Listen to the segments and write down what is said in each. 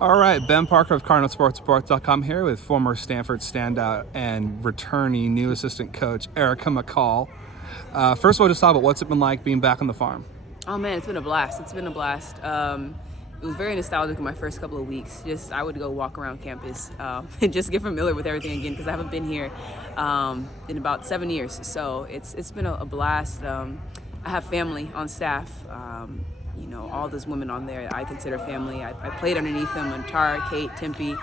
All right, Ben Parker of CardinalSportsReport.com here with former Stanford standout and returning new assistant coach Erica McCall. First of all, just talk about what's it been like being back on the farm. Oh man, it's been a blast. It's been a blast. It was very nostalgic in my first couple of weeks. I would go walk around campus and just get familiar with everything again because I haven't been here in about 7 years. So it's been a blast. I have family on staff. All those women on there I consider family. I played underneath them, and Tara, Kate, Tempe.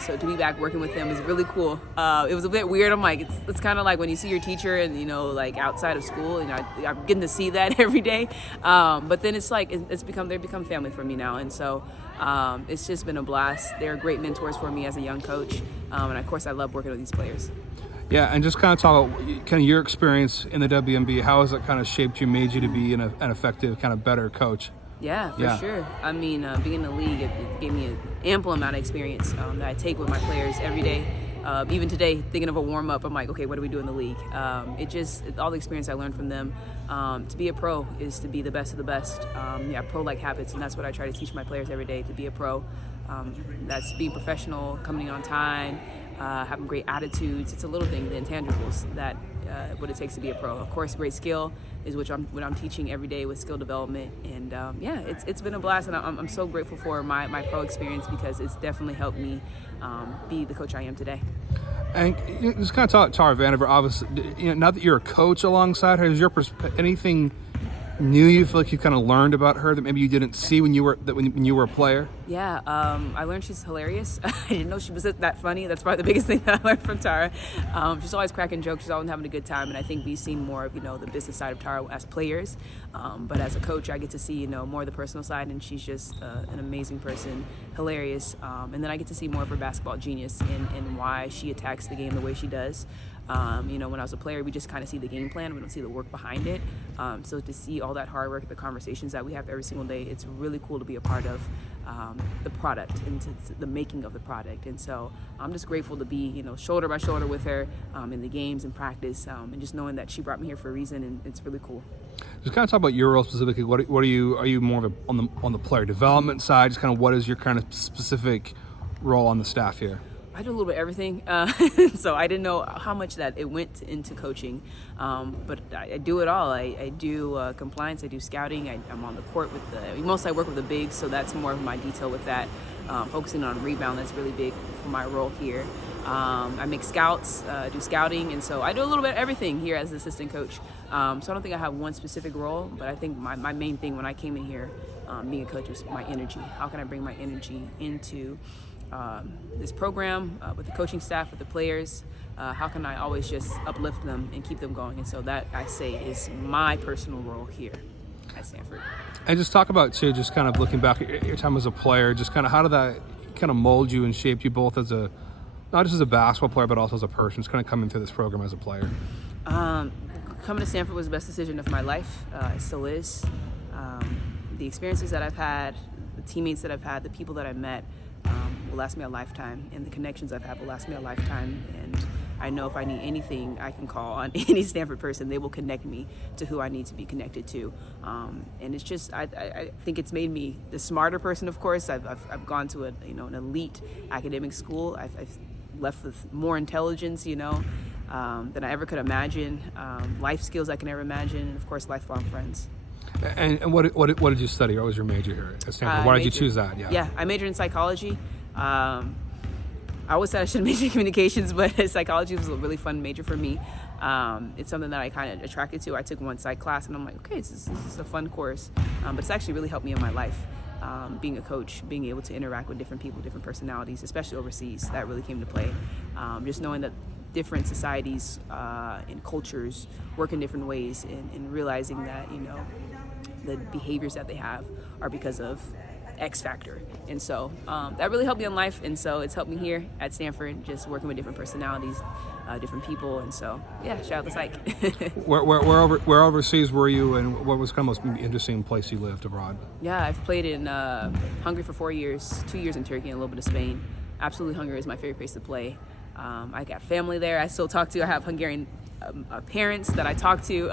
So to be back working with them is really cool. It was a bit weird. I'm like, it's kind of like when you see your teacher and, like outside of school, I'm getting to see that every day. But then it's like, they become family for me now. And so it's just been a blast. They're great mentors for me as a young coach. And of course I love working with these players. Yeah, and just kind of talk about kind of your experience in the WNBA. How has it kind of shaped you, made you to be an effective, kind of better coach? Yeah, for sure. I mean, being in the league, it gave me an ample amount of experience that I take with my players every day. Even today, thinking of a warm-up, I'm like, okay, what do we do in the league? All the experience I learned from them. To be a pro is to be the best of the best. Pro-like habits, and that's what I try to teach my players every day, to be a pro. That's being professional, coming in on time, having great attitudes. It's a little thing, the intangibles, that what it takes to be a pro. Of course, great skill is what I'm teaching every day with skill development. And it's been a blast, and I'm so grateful for my pro experience because it's definitely helped me be the coach I am today. And just kind of talk Tara Vanderver, obviously, now that you're a coach alongside her, is your anything new you feel like you kind of learned about her that maybe you didn't see when you were a player? Yeah, I learned she's hilarious. I didn't know she was that funny. That's probably the biggest thing that I learned from Tara. She's always cracking jokes. She's always having a good time, and I think we've seen more of the business side of Tara as players. But as a coach, I get to see more of the personal side, and she's just an amazing person, hilarious. And then I get to see more of her basketball genius and why she attacks the game the way she does. When I was a player, we just kind of see the game plan. We don't see the work behind it. So to see all that hard work, the conversations that we have every single day, it's really cool to be a part of the product and the making of the product. And so I'm just grateful to be, shoulder by shoulder with her in the games and practice, and just knowing that she brought me here for a reason, and it's really cool. Just kind of talk about your role specifically. What are you more of on the player development side? Just kind of what is your kind of specific role on the staff here? I do a little bit of everything, so I didn't know how much that it went into coaching, but I do it all. I do compliance, I do scouting, I'm on the court mostly I work with the bigs, so that's more of my detail with that, focusing on rebound. That's really big for my role here. I make scouts, do scouting, and so I do a little bit of everything here as an assistant coach. So I don't think I have one specific role, but I think my main thing when I came in here being a coach was my energy. How can I bring my energy into this program with the coaching staff, with the players? How can I always just uplift them and keep them going? And so that, I say, is my personal role here at Stanford. And just talk about, too, just kind of looking back at your time as a player, just kind of how did that kind of mold you and shape you both as not just as a basketball player, but also as a person, just kind of coming through this program as a player? Coming to Stanford was the best decision of my life. It still is. The experiences that I've had, the teammates that I've had, the people that I met, will last me a lifetime, and the connections I've had will last me a lifetime. And I know if I need anything, I can call on any Stanford person. They will connect me to who I need to be connected to. And it's just, I think it's made me the smarter person. Of course, I've gone to an elite academic school. I've left with more intelligence, than I ever could imagine. Life skills I can ever imagine, and of course, lifelong friends. And what did you study? What was your major here at Stanford? Why did you choose that? Yeah, I majored in psychology. I always said I should major in communications, but psychology was a really fun major for me. It's something that I kind of attracted to. I took one psych class, and I'm like, okay, this is a fun course. But it's actually really helped me in my life. Being a coach, being able to interact with different people, different personalities, especially overseas, that really came to play. Just knowing that different societies and cultures work in different ways, and realizing that, the behaviors that they have are because of X factor. And so that really helped me in life, and so it's helped me here at Stanford, just working with different personalities, different people. And so shout out to psych. where overseas were you, and what was kind of the most interesting place you lived abroad? I've played in Hungary for 4 years, 2 years in Turkey, and a little bit of Spain. Absolutely, Hungary is my favorite place to play. I got family there I still talk to. I have Hungarian parents that I talk to.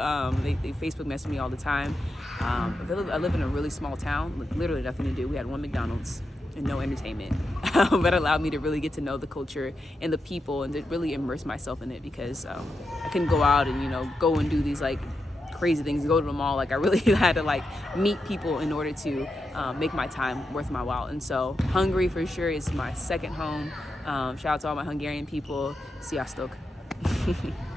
They Facebook message me all the time. I live in a really small town with literally nothing to do. We had one McDonald's, and no entertainment. But allowed me to really get to know the culture and the people and to really immerse myself in it, because I couldn't go out and, go and do these like crazy things, go to the mall. Like I really had to like meet people in order to make my time worth my while. And so Hungary for sure is my second home. Shout out to all my Hungarian people. Sziasztok.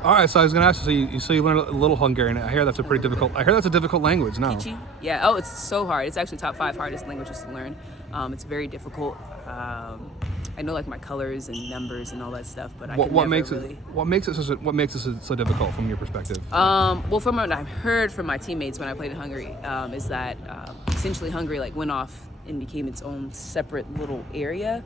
All right, so I was going to ask you, so you learned a little Hungarian. I hear that's a difficult language now. Kicsi? Yeah. Oh, it's so hard. It's actually top 5 hardest languages to learn. It's very difficult. I know like my colors and numbers and all that stuff, but what makes it so difficult from your perspective? Well, from what I've heard from my teammates when I played in Hungary, is that essentially Hungary like went off and became its own separate little area.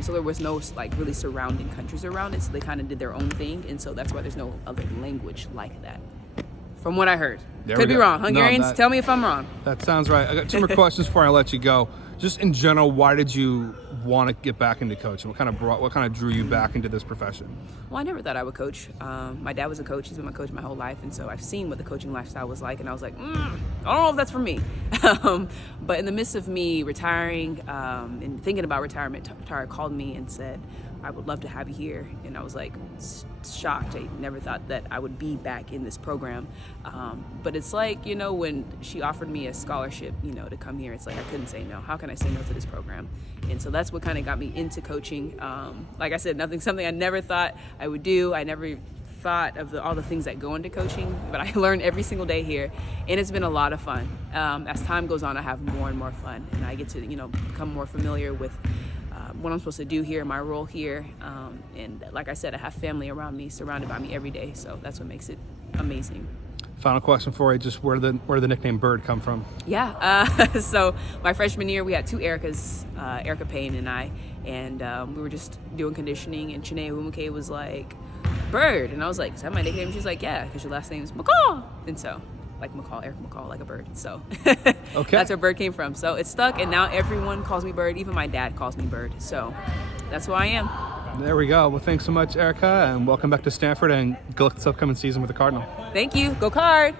So there was no like really surrounding countries around it. So they kind of did their own thing. And so that's why there's no other language like that. From what I heard. Could be wrong. Hungarians, tell me if I'm wrong. That sounds right. I got 2 more questions before I let you go. Just in general, why did you want to get back into coaching? What kind of drew you back into this profession? Well, I never thought I would coach. My dad was a coach. He's been my coach my whole life. And so I've seen what the coaching lifestyle was like. And I was like, I don't know if that's for me. But in the midst of me retiring and thinking about retirement, Tara called me and said, I would love to have you here. And I was like shocked. I never thought that I would be back in this program. But it's like, when she offered me a scholarship, to come here, it's like I couldn't say no. How can I say no to this program? And so that's what kind of got me into coaching. Like I said, something I never thought I would do. I never thought of all the things that go into coaching, but I learn every single day here, and it's been a lot of fun. As time goes on, I have more and more fun, and I get to become more familiar with what I'm supposed to do here, my role here, and like I said, I have family around me, surrounded by me every day, so that's what makes it amazing. Final question for you, just where did the nickname Bird come from? Yeah, so my freshman year, we had 2 Ericas, Erica Payne and I, and we were just doing conditioning, and Chine Umuke was like, Bird, and I was like, is that my nickname? She's like, yeah, because your last name is McCall, and so, like McCall, Erica McCall, like a bird, so okay. That's where Bird came from, so it stuck, and now everyone calls me Bird, even my dad calls me Bird, so that's who I am. There we go. Well, thanks so much, Erica, and welcome back to Stanford, and good luck this upcoming season with the Cardinal. Thank you. Go Card!